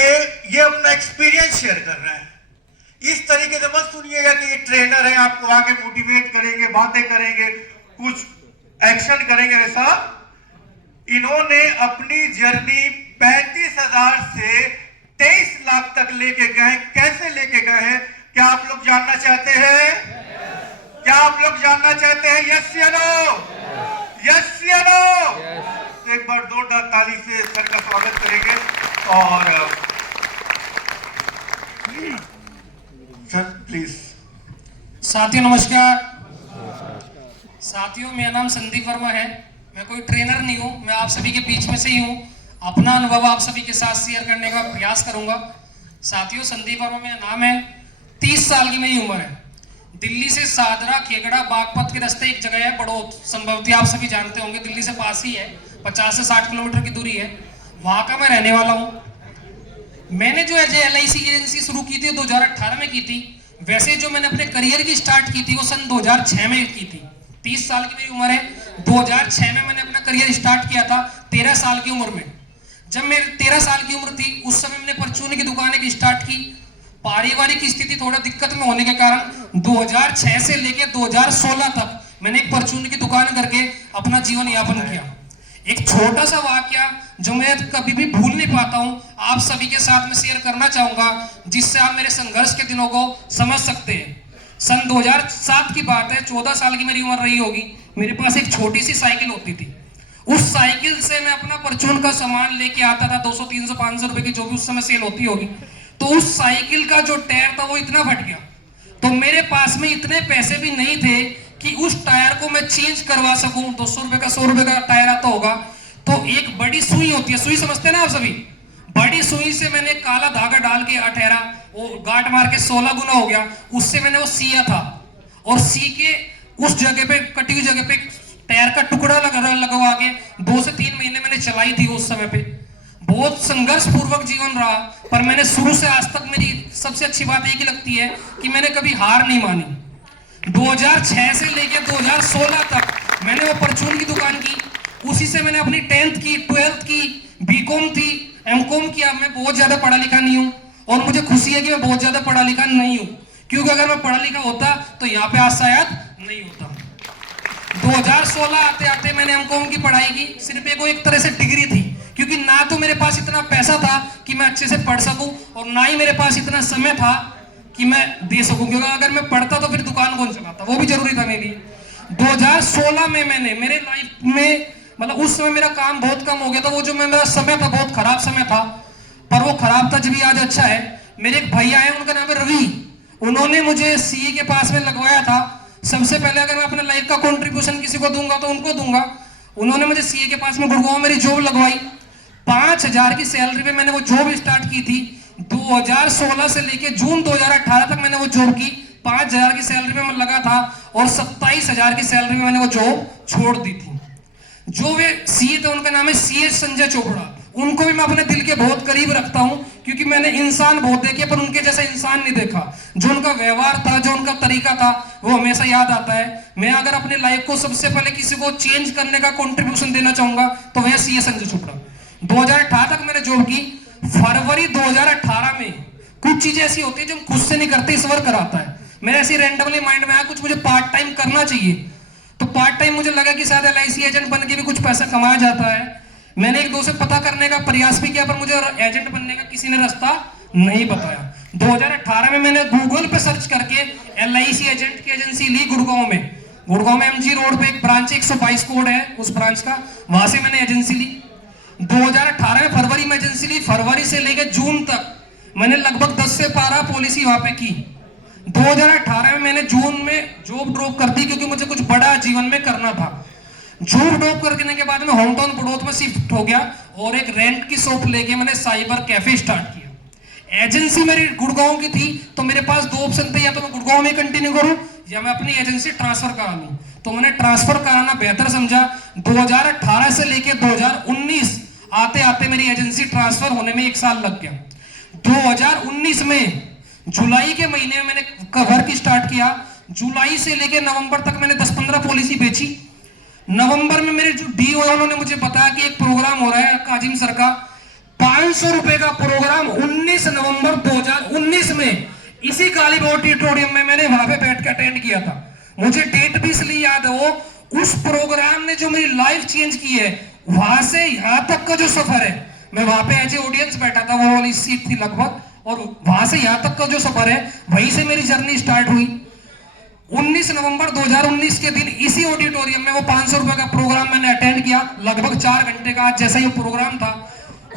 ये अपना experience share कर रहे हैं। इस तरीके से मत सुनिएगा कि ये ट्रेनर है, आपको आके मोटिवेट करेंगे, बातें करेंगे, कुछ एक्शन करेंगे। ऐसा इन्होंने अपनी जर्नी 35,000 से 23 लाख तक लेके गए। कैसे लेके गए हैं, क्या आप लोग जानना चाहते हैं? क्या आप लोग जानना चाहते हैं? यस या नो? यस या नो? एक बार जोरदार ताली से सर का स्वागत करेंगे। और सर प्लीज। साथियों नमस्कार। साथियों मेरा नाम संदीप वर्मा है। मैं कोई ट्रेनर नहीं हूँ, मैं आप सभी के बीच में से ही हूँ। अपना अनुभव आप सभी के साथ शेयर करने का प्रयास करूंगा। साथियों संदीप वर्मा मेरा नाम है। 30 साल की मेरी उम्र है। दिल्ली से सादरा, खेगड़ा, बागपत के रास्ते एक जगह है बड़ौत, संभवतः आप सभी जानते होंगे, दिल्ली से पास ही है, 50 से 60 किलोमीटर की दूरी है। वहां का मैं रहने वाला हूँ। मैंने जो LIC एजेंसी शुरू की थी 2018 में की थी। वैसे जो मैंने अपने करियर की स्टार्ट की थी वो सन 2006 में की थी। 30 साल की मेरी उम्र है। 2006 में मैंने अपना करियर स्टार्ट किया था 13 साल की उम्र में। जब मेरी 13 साल की उम्र थी उस समय मैंने परचून की दुकान एक स्टार्ट की। पारिवारिक स्थिति थोड़ा दिक्कत में होने के कारण 2006 से लेकर 2016 तक मैंने एक परचून की दुकान करके अपना जीवन यापन किया। एक छोटा सा वाक्य जो मैं कभी भी भूल नहीं पाता हूं, आप सभी के साथ में शेयर करना चाहूंगा, जिससे आप मेरे संघर्ष के दिनों को समझ सकते हैं। सन 2007 की बात है, 14 साल की मेरी उम्र रही होगी। मेरे पास एक छोटी सी साइकिल होती थी। उस साइकिल से मैं अपना परचून का सामान लेके आता था, 200, 300, 500 रुपए की जो भी उस समय सेल होती होगी। तो उस साइकिल का जो टायर था वो इतना फट गया, तो मेरे पास में इतने पैसे भी नहीं थे कि उस टायर को मैं चेंज करवा सकूं। 200 रुपए का, 100 रुपए का टायर आता होगा। तो एक बड़ी सुई होती है, सुई समझते हैं ना आप सभी? बड़ी सुई से मैंने काला धागा डाल के 18 वो गांठ मार के 16 गुना हो गया, उससे मैंने वो सिया था। और सी के उस जगह पे, कटी हुई जगह पे टायर का टुकड़ा लगवा के 2 से 3 महीने मैंने चलाई थी। उस समय पे बहुत संघर्ष पूर्वक जीवन रहा, पर मैंने शुरू से आज तक, मेरी सबसे अच्छी बात एक ही लगती है कि मैंने कभी हार नहीं मानी। 2006 से लेकर 2016 तक मैंने वो परचून की दुकान की। उसी से मैंने अपनी 10th की, 12th की, बीकॉम थी, एमकॉम किया। मैं बहुत ज्यादा पढ़ा लिखा नहीं हूँ और मुझे खुशी है कि मैं बहुत ज्यादा पढ़ा लिखा नहीं हूँ, क्योंकि अगर मैं पढ़ा लिखा होता तो यहाँ पे आज शायद नहीं होता। 2016 आते आते मैंने एमकॉम की पढ़ाई की। सिर्फ एक तरह से डिग्री थी, क्योंकि ना तो मेरे पास इतना पैसा था कि मैं अच्छे से पढ़ सकूं और ना ही मेरे पास इतना समय था कि मैं दे सकूं, क्योंकि अगर मैं पढ़ता तो फिर दुकान कौन चलाता, वो भी जरूरी था मेरे लिए। 2016 में मैंने मेरे लाइफ में, मतलब उस समय मेरा काम बहुत कम हो गया था। वो जो मेरा समय था बहुत खराब समय था, पर वो खराब था जब भी आज अच्छा है। मेरे एक भैया है, उनका नाम है रवि। उन्होंने मुझे CA के पास में लगवाया था। सबसे पहले अगर मैं अपने लाइफ का कंट्रीब्यूशन किसी को दूंगा तो उनको दूंगा। उन्होंने मुझे CA के पास में गुड़गांव मेरी जॉब लगवाई। 5,000 की सैलरी पे मैंने वो जॉब स्टार्ट की थी। 2016 से लेके जून 2018 तक मैंने वो जॉब की। 5,000 की सैलरी पे मैं लगा था और 27,000 की सैलरी में मैंने वो जॉब छोड़ दी थी। जो वे CA थे उनका नाम है CS संजय चोपड़ा। उनको भी मैं अपने दिल के बहुत करीब रखता हूं, क्योंकि मैंने इंसान बहुत देखे पर उनके जैसा इंसान नहीं देखा। जो उनका व्यवहार था, जो उनका तरीका था, वो हमेशा याद आता है। मैं अगर अपने लाइफ को सबसे पहले किसी को चेंज करने का कंट्रीब्यूशन देना चाहूंगा तो वह CS संजय चोपड़ा। 2018 तक मैंने जॉब की। फरवरी 2018 में कुछ चीजें ऐसी होती है जो हम खुद से नहीं करते, ईश्वर कराता है। मेरे ऐसी रैंडमली माइंड में आया कुछ मुझे पार्ट टाइम करना चाहिए। तो पार्ट टाइम मुझे लगा कि शायद LIC एजेंट बन के भी कुछ पैसा कमाया जाता है। मैंने एक दो से पता करने का प्रयास भी किया, पर मुझे एजेंट बनने का किसी ने रास्ता नहीं बताया। 2018 में मैंने गूगल पे सर्च करके LIC एजेंट की एजेंसी ली गुड़गांव में। गुड़गांव में MG रोड पे एक ब्रांच 122 कोड है उस ब्रांच का, वहां से मैंने एजेंसी ली। 2018 में फरवरी में एजेंसी ली। फरवरी से लेकर जून तक मैंने लगभग 10 से 12 पॉलिसी वहां पे की। 2018 में मैंने जून में जॉब ड्रॉप कर दी, क्योंकि मुझे कुछ बड़ा जीवन में करना था। जॉब ड्रॉप करने के बाद में होम टाउन बड़ौत में शिफ्ट हो गया और एक रेंट की शॉप लेके मैंने साइबर कैफे स्टार्ट किया। एजेंसी मेरी गुड़गांव की थी, तो मेरे पास 2 ऑप्शन थे, या तो मैं गुड़गांव में कंटिन्यू करूं या मैं अपनी एजेंसी ट्रांसफर करा लूं। तो मैंने ट्रांसफर कराना बेहतर समझा। 2018 से लेकर 2019 आते आते मेरी एजेंसी ट्रांसफर होने में 1 साल लग गया। 2019 में जुलाई के महीने में मैंने वर्क स्टार्ट किया। जुलाई से लेकर नवंबर तक मैंने 10-15 पॉलिसी बेची। नवंबर में मेरे जो DO है उन्होंने मुझे बताया कि एक प्रोग्राम हो रहा है काजिम सर का, 500 रुपए का प्रोग्राम 19 नवंबर 2019 में इसी काली ऑडिटोरियम में मैंने वहां पे बैठ के अटेंड किया था। मुझे डेट भी इसलिए याद है, वो उस प्रोग्राम ने जो मेरी लाइफ चेंज की है, वहां से यहां तक का जो सफर है, मैं वहां पे एज ए ऑडियंस बैठा था, वो वाली सीट थी लगभग, और वहां से यहां तक का जो सफर है, वहीं से मेरी जर्नी स्टार्ट हुई। 19 नवंबर 2019 के दिन इसी ऑडिटोरियम में वो 500 रुपए का प्रोग्राम मैंने अटेंड किया, लगभग 4 घंटे का। आज जैसा ये प्रोग्राम था,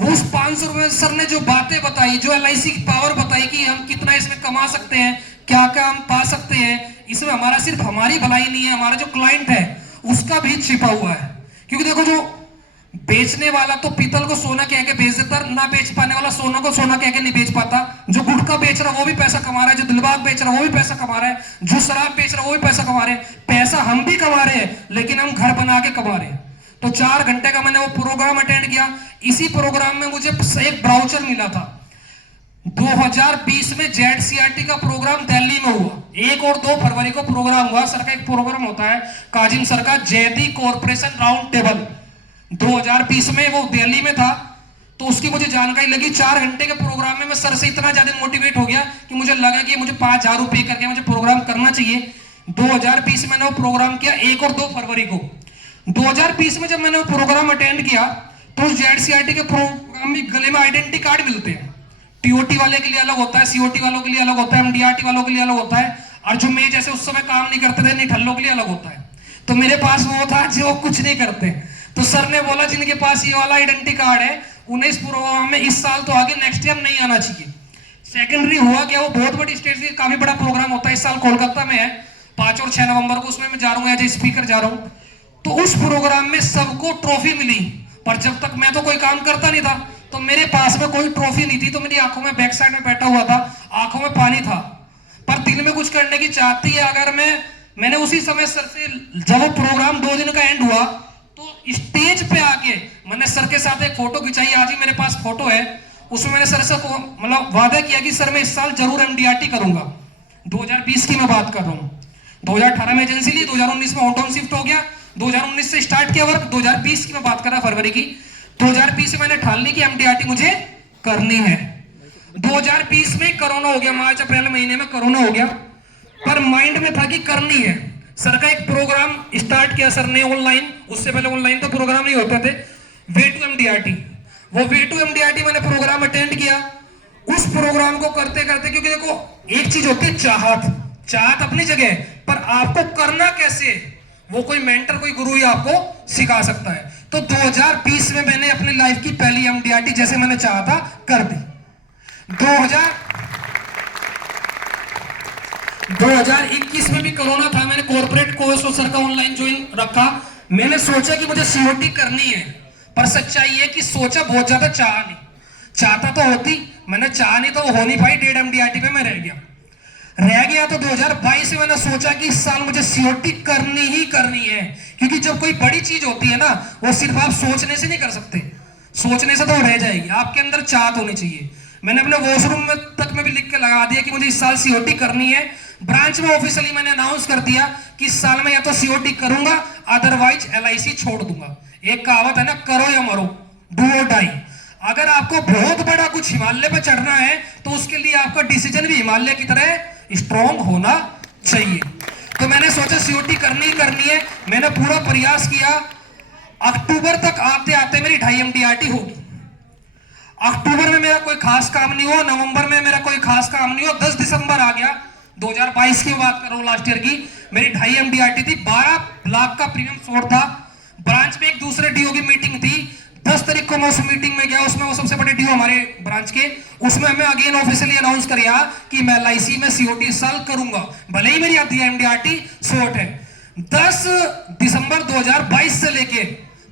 उस 500 रुपए सर ने जो बातें बताई, जो LIC की पावर बताई कि हम कितना इसमें कमा सकते हैं, क्या क्या हम पा सकते हैं, इसमें हमारा सिर्फ हमारी भलाई नहीं है, हमारा जो क्लाइंट है उसका भी छिपा हुआ है। क्योंकि देखो, जो बेचने वाला तो पीतल को सोना कह के बेच देता, ना बेच पाने वाला सोना को सोना कह के नहीं बेच पाता। जो गुटखा बेच रहा है वो भी पैसा कमा रहा है, जो दिलबाग बेच रहा है वो भी पैसा कमा रहा है, जो शराब बेच रहा है वो भी पैसा कमा रहे हैं। पैसा हम भी कमा रहे हैं, लेकिन हम घर बना के कमा रहे हैं। तो 4 घंटे का मैंने वो प्रोग्राम अटेंड किया। इसी प्रोग्राम में मुझे एक ब्राउचर मिला था। 2020 में ZCRT का प्रोग्राम दिल्ली में हुआ, 1 और 2 फरवरी को प्रोग्राम हुआ। सर का एक प्रोग्राम होता है, काजिम सर का, जैदी कॉर्पोरेशन राउंड टेबल। 2020 में वो दिल्ली में था, तो उसकी मुझे जानकारी लगी। 4 घंटे के प्रोग्राम में मैं सर से इतना ज्यादा मोटिवेट हो गया कि मुझे लगा कि मुझे 5000 रुपए करके मुझे प्रोग्राम करना चाहिए। 2020 में मैंने वो प्रोग्राम किया 1 और 2 फरवरी को। 2020 में जब मैंने वो प्रोग्राम अटेंड किया, तो ZCRT के प्रोग्राम में गले में आइडेंटिटी कार्ड मिलते हैं। TOT वाले के लिए अलग होता है, COT वालों के लिए अलग होता है, MDRT वालों के लिए अलग होता है, और जो मैं जैसे उस समय काम नहीं करते थे निठल्लों के लिए अलग होता है। तो मेरे पास वो था जो कुछ नहीं करते। तो सर ने बोला जिनके पास ये वाला आइडेंटिटी कार्ड है, उन्हें इस प्रोग्राम में इस साल तो आगे नेक्स्ट ईयर नहीं आना चाहिए। सेकेंडरी हुआ क्या, वो बहुत बड़ी स्टेज से काफी बड़ा प्रोग्राम होता है, इस साल कोलकाता में है 5 और 6 नवंबर को, उसमें मैं जा रहा हूँ एज ए स्पीकर जा रहा हूँ। तो उस प्रोग्राम में सबको ट्रॉफी मिली, पर जब तक मैं तो कोई काम करता नहीं था, तो मेरे पास में कोई ट्रॉफी नहीं थी। तो मेरी आंखों में बैक साइड में बैठा हुआ था, आंखों में पानी था, पर दिल में कुछ करने की चाहती है। अगर मैंने उसी समय सर से, जब वो प्रोग्राम 2 दिन का एंड हुआ, तो स्टेज पे आके मैंने सर के साथ एक फोटो खिंचाई। आज ही मेरे पास फोटो है, उसमें मैंने सर से मतलब वादा किया कि सर मैं इस साल जरूर MDRT करूंगा। 2020 की मैं बात कर रहा हूँ। 2018 में एजेंसी ली, 2019 में होमटाउन शिफ्ट हो गया, 2019 से स्टार्ट किया वर्क, 2020 की मैं बात कर रहा फरवरी की। 2020 में मैंने ठान ली कि MDRT मुझे करनी है। 2020 में कोरोना हो गया, मार्च अप्रैल महीने में कोरोना हो गया, पर माइंड में था कि करनी है। सर का एक प्रोग्राम स्टार्ट किया सर ने ऑनलाइन, उससे पहले ऑनलाइन तो प्रोग्राम नहीं होते थे, वे टू MDRT। वो वे टू MDRT मैंने प्रोग्राम अटेंड किया। उस प्रोग्राम को करते करते, क्योंकि देखो एक चीज होती है चाहत अपनी जगह, पर आपको करना कैसे, वो कोई मेंटर कोई गुरु ही आपको सिखा सकता है। तो 2020 में मैंने अपनी लाइफ की पहली MDRT जैसे मैंने चाहा था कर दी। 2021 में भी कोरोना था, मैंने कॉर्पोरेट कोर्स सर का ऑनलाइन ज्वाइन रखा। मैंने सोचा कि मुझे COT करनी है, पर सच्चाई है कि सोचा बहुत ज्यादा, चाहा नहीं। चाहता तो होती, मैंने चाहा नहीं तो वो हो नहीं पाई। 1.5 MDRT पे मैं रह गया। तो 2022 में मैंने सोचा कि इस साल मुझे COT करनी ही करनी है। क्योंकि जब कोई बड़ी चीज होती है ना, वो सिर्फ आप सोचने से नहीं कर सकते, सोचने से तो रह जाएगी, आपके अंदर चाहत होनी चाहिए। मैंने अपने वॉशरूम में तक में भी लिख के लगा दिया कि मुझे इस साल COT करनी है। ब्रांच में ऑफिशियली मैंने अनाउंस कर दिया कि इस साल में या तो COT करूंगा, अदरवाइज LIC छोड़ दूंगा। एक कहावत है ना, करो या मरो, डू और डाई। अगर आपको बहुत बड़ा कुछ हिमालय पे चढ़ना है, तो उसके लिए आपका डिसीजन भी हिमालय की तरह स्ट्रॉन्ग होना चाहिए। तो मैंने सोचा COT करनी ही करनी है। मैंने पूरा प्रयास किया। अक्टूबर तक आते आते मेरी 2.5 MDRT होगी। अक्टूबर में मेरा कोई खास काम नहीं हुआ, नवंबर में मेरा कोई खास काम नहीं हुआ, 10 दिसंबर आ गया। 2022 की बात कर रहा हूँ, लास्ट ईयर की। मेरी 2.5 MDRT थी, 12 लाख का प्रीमियम शोर था। ब्रांच में एक दूसरे DO की मीटिंग थी, 10 तारीख को मैं उस मीटिंग में गया। उसमें वो सबसे बड़े DO हमारे ब्रांच के, उसमें मैं अगेन ऑफिशियली अनाउंस कर रहा कि मैं LIC में COT इस साल करूंगा, भले ही मेरी आधी MDRT शॉर्ट है। 10 दिसंबर 2022 से लेके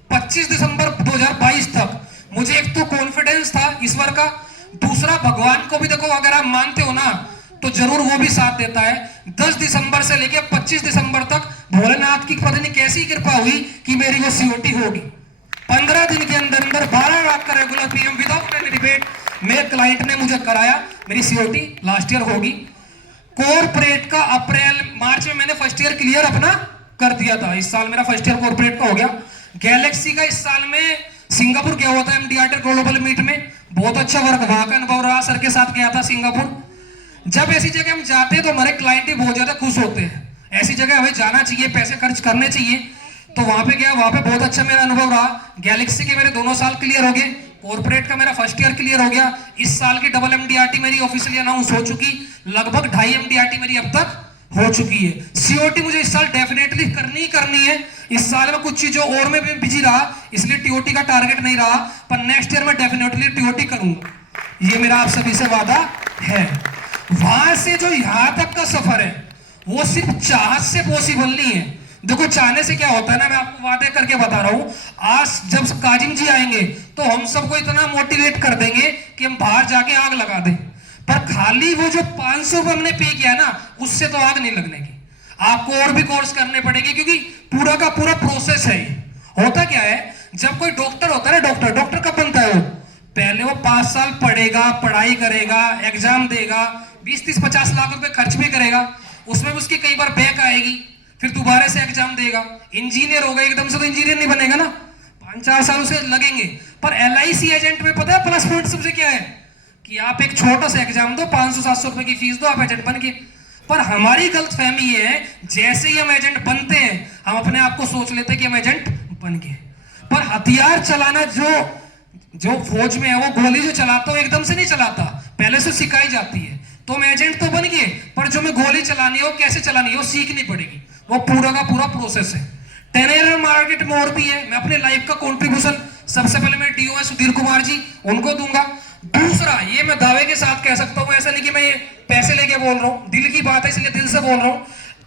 25 दिसंबर 2022 तक मुझे एक तो कॉन्फिडेंस था ईश्वर का, दूसरा भगवान को भी देखो, अगर आप मानते हो ना तो जरूर वो भी साथ देता है। 10 दिसंबर से लेके 25 दिसंबर तक भोलेनाथ की पता नहीं कैसी कृपा हुई कि मेरी वो COT होगी। 15 दिन के अंदर अंदर 12 लाख का regular premium without any debate मेरे क्लाइंट ने मुझे कराया। मेरी COT लास्ट ईयर होगी। कॉर्पोरेट का अप्रैल मार्च में मैंने फर्स्ट ईयर क्लियर अपना कर दिया था। इस साल मेरा फर्स्ट ईयर कॉर्पोरेट का हो गया। गैलेक्सी का इस साल में सिंगापुर गया हुआ था MDRT ग्लोबल मीट में, बहुत अच्छा वर्क वहां का अनुभव रहा। सर के साथ गया था सिंगापुर। जब ऐसी जगह हम जाते हैं तो हमारे क्लाइंट ही बहुत ज्यादा खुश होते हैं। ऐसी जगह हमें जाना चाहिए, पैसे खर्च करने चाहिए। तो वहां पे गया, वहां पे बहुत अच्छा मेरा अनुभव रहा। गैलेक्सी के मेरे 2 साल क्लियर हो गए, कॉर्पोरेट का मेरा फर्स्ट ईयर क्लियर हो गया। इस साल की डबल MDRT मेरी ऑफिशियली अनाउंस हो चुकी, लगभग 2.5 MDRT मेरी अब तक हो चुकी है। COT मुझे इस साल डेफिनेटली करनी ही करनी है। इस साल में कुछ चीजों और में भी बिजी रहा, इसलिए TOT का टारगेट नहीं रहा, पर नेक्स्ट ईयर में डेफिनेटली TOT करूंगा, ये मेरा आप सभी से वादा है। वहां से जो यहां तक का सफर है वो सिर्फ चाहत से पॉसिबल नहीं है। देखो चाहने से क्या होता है ना, मैं आपको वादे करके बता रहा हूं, आज जब काजिम जी आएंगे तो हम सबको इतना मोटिवेट कर देंगे कि हम बाहर जाके आग लगा दें। पर खाली वो जो 500 रुपए हमने पे किया ना, उससे तो आग नहीं लगने की। आपको और भी कोर्स करने पड़ेंगे, क्योंकि पूरा का पूरा प्रोसेस है। होता क्या है, जब कोई डॉक्टर होता है ना, डॉक्टर कब बनता है वो? पहले वो 5 साल पढ़ेगा, पढ़ाई करेगा, एग्जाम देगा, 20-30-50 लाख रुपए खर्च भी करेगा, उसमें उसकी कई बार बैक आएगी, फिर दोबारा से एग्जाम देगा। इंजीनियर होगा, एकदम से तो इंजीनियर नहीं बनेगा ना, 5-4 साल उसे लगेंगे। पर LIC एजेंट में पता है प्लस पॉइंट सबसे क्या है, कि आप एक छोटा सा एग्जाम दो, 500-700 रुपए की फीस दो, आप एजेंट बन गए। पर हमारी गलत फहमी ये है, जैसे ही हम एजेंट बनते हैं हम अपने आप को सोच लेते हैं कि हम एजेंट बन गए। पर हथियार चलाना, जो फौज में है वो गोली जो चलाता है एकदम से नहीं चलाता, पहले से सिखाई जाती है। तो हम एजेंट तो बन गए, पर जो मैं गोली चलानी है वो कैसे चलानी है वो सीखनी पड़ेगी। वो पूरा का पूरा प्रोसेस है। टेनेरियर मार्केट में और भी है। मैं अपने लाइफ का कंट्रीब्यूशन सबसे पहले मैं DO सुधीर कुमार जी उनको दूंगा। दूसरा, ये मैं दावे के साथ कह सकता हूं, ऐसा नहीं कि मैं ये पैसे लेके बोल रहा हूं, दिल की बात है इसलिए दिल से बोल रहा हूं।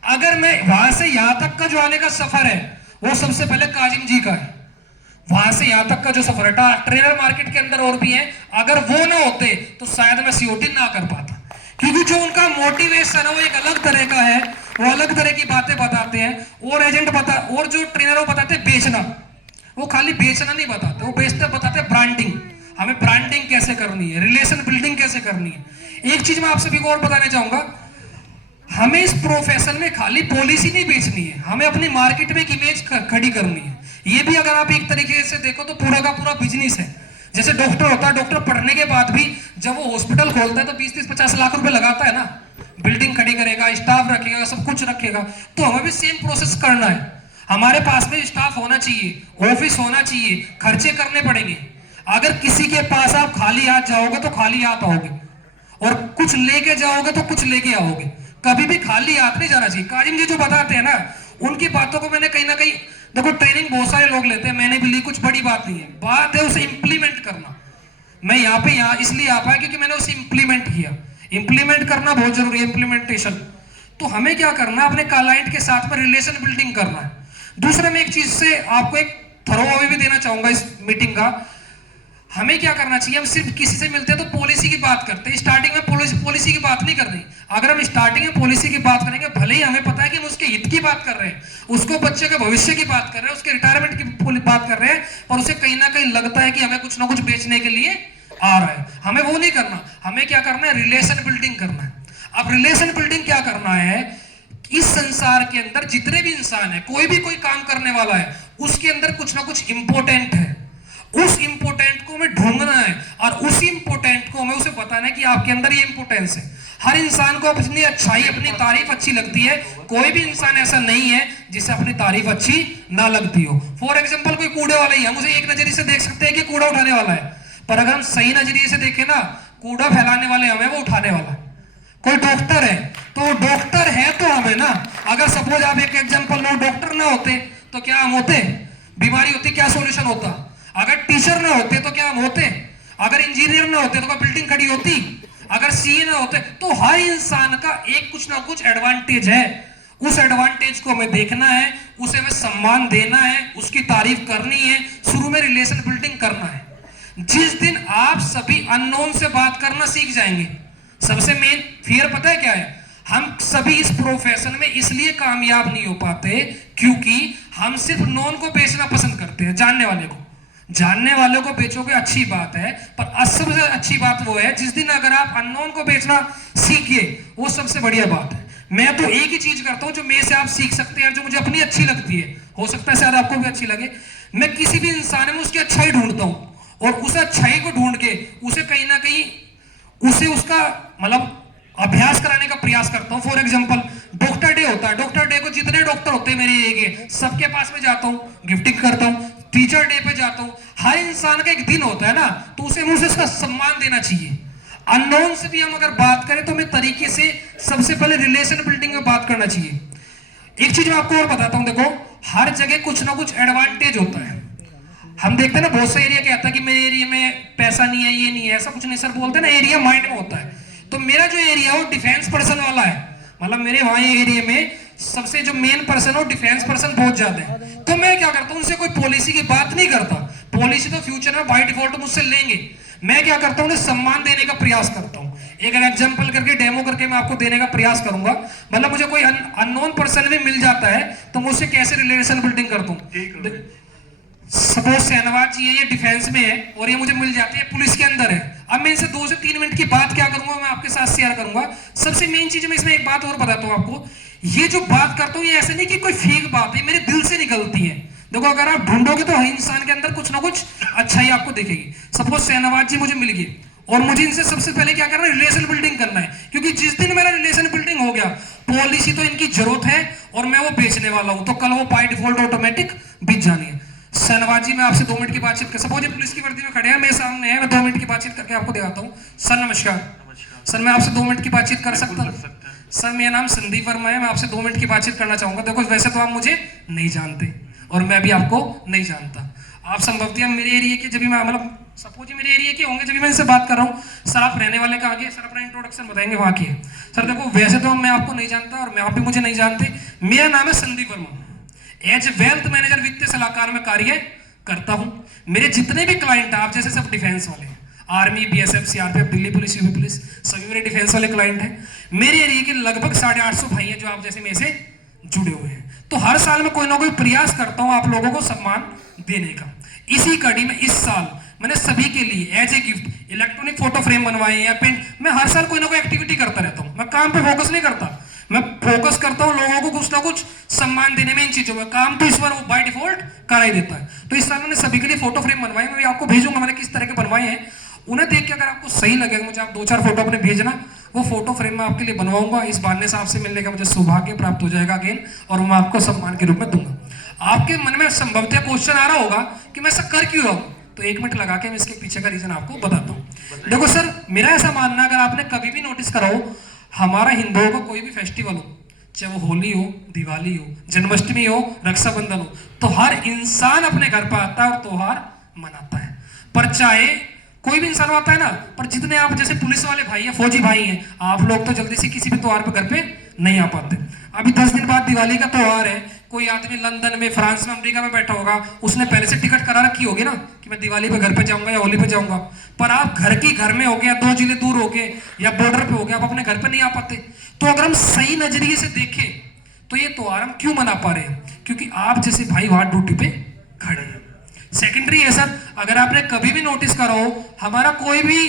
अगर मैं वहां से यहां तक का जो आने का सफर है वो सबसे पहले काजिम जी का है। वहां से यहां तक का जो सफर है, ट्रेनर मार्केट के अंदर और भी है, अगर वो ना होते तो शायद मैं COT ना कर पाता। क्योंकि जो उनका मोटिवेशन है वो एक अलग तरह का है, वो अलग तरह की बातें बताते हैं। और जो ट्रेनर वो बताते हैं बेचना, वो खाली बेचना नहीं बताते, वो बताते हैं ब्रांडिंग। हमें ब्रांडिंग कैसे करनी है, रिलेशन बिल्डिंग कैसे करनी है। एक चीज मैं आप सभी को और बताना चाहूंगा, हमें इस प्रोफेशन में खाली पॉलिसी नहीं बेचनी है, हमें अपनी मार्केट में एक इमेज खड़ी करनी है। ये भी अगर आप एक तरीके से देखो तो पूरा का पूरा बिजनेस है। जैसे डॉक्टर होता है, डॉक्टर पढ़ने के बाद भी जब वो हॉस्पिटल खोलता है तो 20-30-50 लाख रुपए लगाता है ना, बिल्डिंग खड़ी करेगा, स्टाफ रखेगा, सब कुछ रखेगा। तो हमें भी सेम प्रोसेस करना है। हमारे पास में स्टाफ होना चाहिए, ऑफिस होना चाहिए, खर्चे करने पड़ेंगे। अगर किसी के पास आप खाली हाथ जाओगे तो खाली हाथ आओगे, और कुछ लेके जाओगे तो कुछ लेके आओगे। कभी भी खाली हाथ नहीं जाना चाहिए। काजिम जी जो बताते हैं ना, उनकी बातों को मैंने कहीं ना कहीं, देखो ट्रेनिंग बहुत सारे लोग लेते हैं, मैंने भी ली, कुछ बड़ी बात नहीं है, बात है उसे इंप्लीमेंट करना। मैं यहाँ इसलिए आ पाया क्योंकि मैंने उसे इंप्लीमेंट किया। इंप्लीमेंट करना बहुत जरूरी है, इंप्लीमेंटेशन। तो हमें क्या करना है, अपने क्लाइंट के साथ में रिलेशन बिल्डिंग करना है। दूसरा, मैं एक चीज से आपको एक थरो ओवरव्यू भी देना चाहूंगा इस मीटिंग का। हमें क्या करना चाहिए, हम सिर्फ किसी से मिलते हैं तो पॉलिसी की बात करते हैं। स्टार्टिंग में पॉलिसी की बात नहीं करनी। अगर हम स्टार्टिंग में पॉलिसी की बात करेंगे, भले ही हमें पता है कि हम उसके हित की बात कर रहे हैं, उसको बच्चे के भविष्य की बात कर रहे हैं, उसके रिटायरमेंट की बात कर रहे हैं, और उसे कहीं ना कहीं लगता है कि हमें कुछ ना कुछ बेचने के लिए आ रहा है। हमें वो नहीं करना। हमें क्या करना है, रिलेशन बिल्डिंग करना है। अब रिलेशन बिल्डिंग क्या करना है, इस संसार के अंदर जितने भी इंसान है, कोई भी कोई काम करने वाला है, उसके अंदर कुछ ना कुछ इंपोर्टेंट है। उस इंपोर्टेंट को हमें ढूंढना है, और उस इंपोर्टेंट को हमें उसे बताना है कि आपके अंदर ये इंपोर्टेंस है। हर इंसान को अपनी अच्छाई, अपनी तारीफ अच्छी लगती है। कोई भी इंसान ऐसा नहीं है जिसे अपनी तारीफ अच्छी ना लगती हो। फॉर एग्जाम्पल, कोई कूड़े वाला ही, हम उसे एक नजरिए से देख सकते हैं कि कूड़ा उठाने वाला है, पर अगर हम सही नजरिए से देखें ना, कूड़ा फैलाने वाले हमें, वो उठाने वाला। कोई डॉक्टर है तो डॉक्टर है तो हमें ना, अगर सपोज आप एक एग्जाम्पल लो, डॉक्टर ना होते तो क्या हम होते, बीमारी होती, क्या सोल्यूशन होता। अगर टीचर ना होते तो क्या हम होते, अगर इंजीनियर ना होते तो क्या बिल्डिंग खड़ी होती, अगर CA ना होते। तो हर इंसान का एक कुछ ना कुछ एडवांटेज है। उस एडवांटेज को हमें देखना है, उसे हमें सम्मान देना है, उसकी तारीफ करनी है, शुरू में रिलेशन बिल्डिंग करना है। जिस दिन आप सभी अननोन से बात करना सीख जाएंगे, सबसे मेन फियर पता है क्या है, हम सभी इस प्रोफेशन में इसलिए कामयाब नहीं हो पाते क्योंकि हम सिर्फ नॉन को बेचना पसंद करते हैं। जानने वालों को बेचोगे अच्छी बात है, पर सबसे अच्छी बात वो है जिस दिन अगर आप अननोन को बेचना सीखिए, वो सबसे बढ़िया बात है। मैं तो एक ही चीज करता हूं जो मेरे से आप सीख सकते हैं, जो मुझे अपनी अच्छी लगती है, हो सकता है शायद आपको भी अच्छी लगे। मैं किसी भी इंसान में उसकी अच्छाई ढूंढता हूं, और उस अच्छाई को ढूंढ के उसे कहीं ना कहीं उसे उसका मतलब अभ्यास कराने का प्रयास करता हूँ। फॉर एग्जांपल डॉक्टर डे होता है, डॉक्टर डे को जितने डॉक्टर होते हैं मेरे एरिया के सबके पास में जाता हूँ, गिफ्टिंग करता हूँ। टीचर डे पे जाता हूँ। हर इंसान का एक दिन होता है ना, तो उसे मुझे उसका सम्मान देना चाहिए। अननोन से भी हम अगर बात करें तो मैं तरीके से सबसे पहले रिलेशन बिल्डिंग में बात करना चाहिए। एक चीज मैं आपको और बताता हूँ, देखो हर जगह कुछ ना कुछ एडवांटेज होता है। हम देखते हैं ना बहुत से एरिया कहता है कि मेरे एरिया में पैसा नहीं है, ये नहीं है, ऐसा कुछ नहीं। सर बोलते हैं ना एरिया माइंड में होता है। तो मेरा जो एरिया है वो डिफेंस पर्सन वाला है, मतलब मेरे वहां एरिया में सबसे जो मेन पर्सन हो डिफेंस पर्सन बहुत ज्यादा है। तो मैं क्या करता हूँ, उनसे कोई पॉलिसी की बात नहीं करता। पॉलिसी तो फ्यूचर में बाय डिफॉल्ट मुझसे लेंगे। मैं क्या करता हूँ, उन्हें सम्मान देने का प्रयास करता हूँ। एक एग्जांपल करके डेमो करके मैं आपको देने का प्रयास करूंगा। मतलब मुझे कोई अननोन पर्सन भी मिल जाता है तो मैं उससे कैसे रिलेशन बिल्डिंग करता हूँ। सपोज शहनवाज जी है, ये डिफेंस में है और ये मुझे मिल जाती है, पुलिस के अंदर है। अब मैं इनसे 2 से 3 मिनट की बात क्या करूंगा, मैं आपके साथ शेयर करूंगा। सबसे मेन चीज मैं इसमें एक बात और बताता हूँ आपको। ये जो बात करता हूँ ये ऐसे नहीं कि कोई फेक बात है, मेरे दिल से निकलती है। देखो अगर आप ढूंढोगे तो हर इंसान के अंदर कुछ ना कुछ अच्छाई आपको दिखेगी। सपोज शहनवाज जी मुझे मिल गई और मुझे इनसे सबसे पहले क्या करना है, रिलेशन बिल्डिंग करना है। क्योंकि जिस दिन मेरा रिलेशन बिल्डिंग हो गया, पॉलिसी तो इनकी जरूरत है और मैं वो बेचने वाला हूं, तो कल वो बाय डिफॉल्ट ऑटोमेटिक बिक जानी है। शहनवाज जी मैं आपसे 2 मिनट की बातचीत कर, सपोज पुलिस की वर्दी में खड़े हैं, मेरे सामने है, मैं 2 मिनट की बातचीत करके आपको दिखाता हूँ। सर नमस्कार। सर मैं आपसे 2 मिनट की बातचीत कर सकता हूँ? सर मेरा नाम संदीप वर्मा है, मैं आपसे 2 मिनट की बातचीत करना चाहूंगा। देखो वैसे तो आप मुझे नहीं जानते और मैं भी आपको नहीं जानता। आप संभवतः मेरे एरिया के, जब भी मैं मतलब सपोज मेरे एरिया के होंगे, जब भी मैं इनसे बात कर रहा हूँ। सर आप रहने वाले कहाँ के? सर अपना इंट्रोडक्शन बताएंगे वहाँ के। सर देखो वैसे तो मैं आपको नहीं जानता और मैं आप भी मुझे नहीं जानते। मेरा नाम है Sandeep Verma. As wealth manager वित्तीय सलाहकार में कार्य करता हूं। मेरे जितने भी क्लाइंट आप जैसे सब डिफेंस वाले, army, BSF, CRPF, Delhi police, UP police, सभी मेरे डिफेंस वाले क्लाइंट हैं। मेरे एरिया के लगभग 850 भाई हैं जो आप जैसे मेरे से जुड़े हुए हैं। तो हर साल मैं कोई ना कोई प्रयास करता हूं आप लोगों को सम्मान देने का। इसी कड़ी में इस साल मैंने सभी के लिए as a gift electronic photo frame बनवाए या पेंट। मैं हर साल कोई ना कोई एक्टिविटी करता रहता हूं। मैं काम पे फोकस नहीं करता, मैं फोकस करता हूं लोगों को कुछ ना कुछ सम्मान देने में। इन चीजों में काम तो इस बार वो बाय डिफॉल्ट करा ही देता है। तो इस साल मैंने सभी के लिए फोटो फ्रेम बनवाए, मैं भी आपको भेजूंगा मैंने किस तरह के बनवाए हैं। उन्हें देख के अगर आपको सही लगेगा मुझे आप 2-4 फोटो अपने भेजना, वो फोटो फ्रेम मैं आपके लिए बनवाऊंगा। इस बहाने से आपसे मिलने का मुझे सौभाग्य प्राप्त हो जाएगा अगेन, और मैं आपको सम्मान के रूप में दूंगा। आपके मन में संभवतः क्वेश्चन आ रहा होगा कि मैं ऐसा कर क्यों रहा हूं, तो 1 मिनट लगा के मैं इसके पीछे का रीजन आपको बताता हूं। देखो सर मेरा ऐसा मानना, अगर आपने कभी भी नोटिस करा हो, हमारा हिंदुओं का कोई भी फेस्टिवल हो, चाहे वो होली हो, दिवाली हो, जन्माष्टमी हो, रक्षाबंधन हो, तो हर इंसान अपने घर पर आता है और त्योहार मनाता है। पर चाहे कोई भी इंसान आता है ना, पर जितने आप जैसे पुलिस वाले भाई हैं, फौजी भाई हैं, आप लोग तो जल्दी से किसी भी त्योहार पे घर पे नहीं आ पाते। अभी 10 दिन बाद दिवाली का त्योहार है, कोई आदमी लंदन में, फ्रांस में, अमेरिका में बैठा होगा, उसने पहले से टिकट करा रखी होगी ना कि मैं दिवाली पे घर पे जाऊंगा या होली पे जाऊंगा। पर आप घर की घर में हो गया, 2 जिले दूर हो गए या बॉर्डर पे हो गया, आप अपने घर पे नहीं आ पाते। तो अगर हम सही नजरिए से देखें तो ये त्योहार हम क्यों मना पा रहे हैं? क्योंकि आप जैसे भाई वहां ड्यूटी पे खड़े हैं। सेकेंडरी है सर, अगर आपने कभी भी नोटिस करा हो, हमारा कोई भी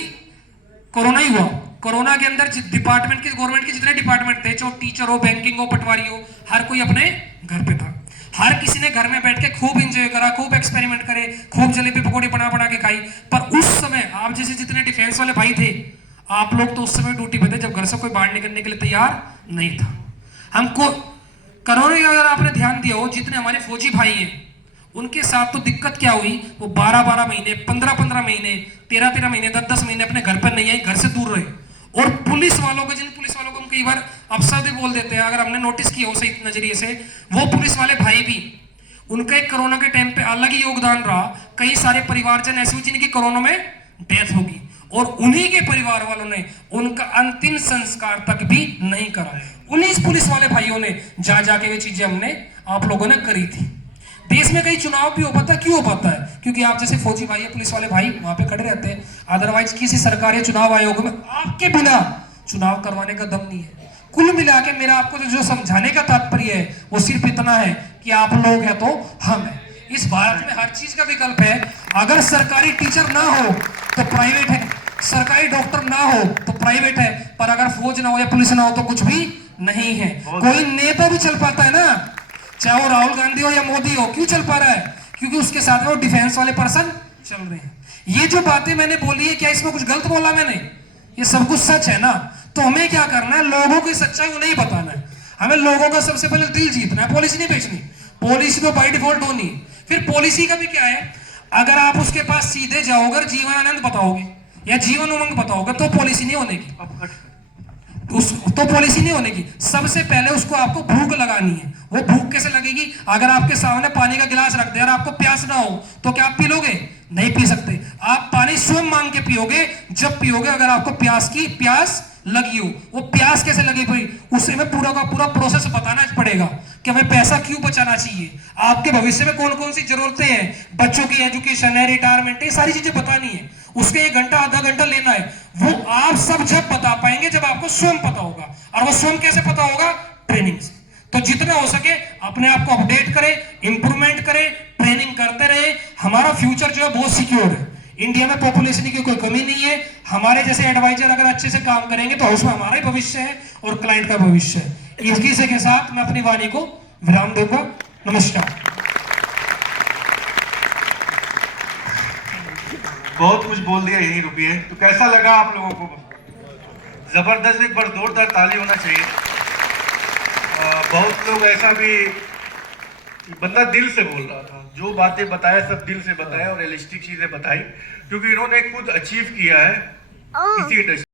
कोरोना ही हुआ, कोरोना के अंदर डिपार्टमेंट के, गवर्नमेंट के जितने डिपार्टमेंट थे, चाहे टीचर हो, बैंकिंग हो, पटवारी हो, हर कोई अपने घर पे था। हर किसी ने घर में बैठ के खूब एंजॉय करा, खूब एक्सपेरिमेंट करे, खूब जलेबी पकौड़ी बना बना के खाई। पर उस समय आप जैसे जितने डिफेंस वाले भाई थे, आप लोग तो उस समय ड्यूटी पे थे जब घर से कोई बाहर निकलने के लिए तैयार नहीं था। हमको कोरोना का अगर आपने ध्यान दिया हो, जितने हमारे फौजी भाई हैं उनके साथ तो दिक्कत क्या हुई, वो 12-12 महीने, 15-15 महीने, 13-13 महीने, 10-10 महीने अपने घर पर नहीं आए, घर से दूर रहे। और पुलिस वालों को, जिन पुलिस वालों को हम कई बार अफसर भी बोल देते हैं, अगर हमने नोटिस किया हो सही नजरिए से, वो पुलिस वाले भाई भी, उनका एक कोरोना के टाइम पे अलग ही योगदान रहा। कई सारे परिवारजन ऐसे हुए जिनकी कोरोना में डेथ होगी और उन्हीं के परिवार वालों ने उनका अंतिम संस्कार तक भी नहीं करा। उन्हीं पुलिस वाले भाइयों ने जा जाके वे चीजें हमने आप लोगों ने करी थी। देश में कई चुनाव भी हो पाता है, क्यों हो पाता है? क्योंकि आप जैसे फौजी भाई, पुलिस वाले भाई वहां पे खड़े रहते हैं। अदरवाइज किसी सरकारी चुनाव आयोग में आपके बिना चुनाव करवाने का दम नहीं है। कुल मिला के मेरा आपको जो समझाने का तात्पर्य है वो सिर्फ इतना है कि आप लोग हैं तो हम हैं। इस भारत में हर चीज का विकल्प है। अगर सरकारी टीचर ना हो तो प्राइवेट है, सरकारी डॉक्टर ना हो तो प्राइवेट है, पर अगर फौज ना हो या पुलिस ना हो तो कुछ भी नहीं है। कोई नेता भी चल पाता है ना, चाहे वो राहुल गांधी हो या मोदी हो, क्यों चल पा रहा है? क्योंकि उसके साथ में वो डिफेंस वाले पर्सन चल रहे हैं। ये जो बातें मैंने बोली है, क्या इसमें कुछ गलत बोला मैंने? ये सब कुछ सच है ना। तो हमें क्या करना है, लोगों की सच्चाई उन्हें ही बताना है। हमें लोगों का सबसे पहले दिल जीतना है, पॉलिसी नहीं बेचनी। पॉलिसी तो बाय डिफॉल्ट होनी है। फिर पॉलिसी का भी क्या है, अगर आप उसके पास सीधे जाओगे, जीवन आनंद बताओगे या जीवन उमंग बताओगे, तो पॉलिसी नहीं होने की। तो पॉलिसी नहीं होने की। सबसे पहले उसको आपको भूख लगानी है। वो भूख कैसे लगेगी? अगर आपके सामने पानी का गिलास रख दे और आपको प्यास ना हो, तो क्या आप पी लोगे? नहीं पी सकते। आप पानी स्वयं मांग के पियोगे, जब पियोगे अगर आपको प्यास लगी हो। वो प्यास कैसे लगी भाई, उसे में पूरा का पूरा प्रोसेस बताना पड़ेगा कि हमें पैसा क्यों बचाना चाहिए, आपके भविष्य में कौन कौन सी जरूरतें हैं, बच्चों की एजुकेशन है, रिटायरमेंट है, सारी चीजें बतानी है। उसके 1 घंटा आधा घंटा लेना है। वो आप सब जब बता पाएंगे जब आपको स्वयं पता होगा। और वो स्वयं कैसे पता होगा? ट्रेनिंग से। तो जितना हो सके अपने आप को अपडेट करें, इंप्रूवमेंट करें, ट्रेनिंग करते रहे। हमारा फ्यूचर जो है बहुत सिक्योर है। इंडिया में पॉपुलेशन की कोई कमी नहीं है। हमारे जैसे एडवाइजर अगर अच्छे से काम करेंगे तो उसमें हमारा ही भविष्य है और क्लाइंट का भविष्य है। इसी से के साथ मैं अपनी वाणी को विराम दूंगा। नमस्कार। बहुत कुछ बोल दिया, यहीं रुकिए। तो कैसा लगा आप लोगों को? जबरदस्त, एक बार जोरदार ताली होना चाहिए। बहुत लोग ऐसा भी, बंदा दिल से बोल रहा था, जो बातें बताया सब दिल से बताया और रियलिस्टिक चीजें बताई, क्योंकि इन्होंने खुद अचीव किया है इसी इंडस्ट्री।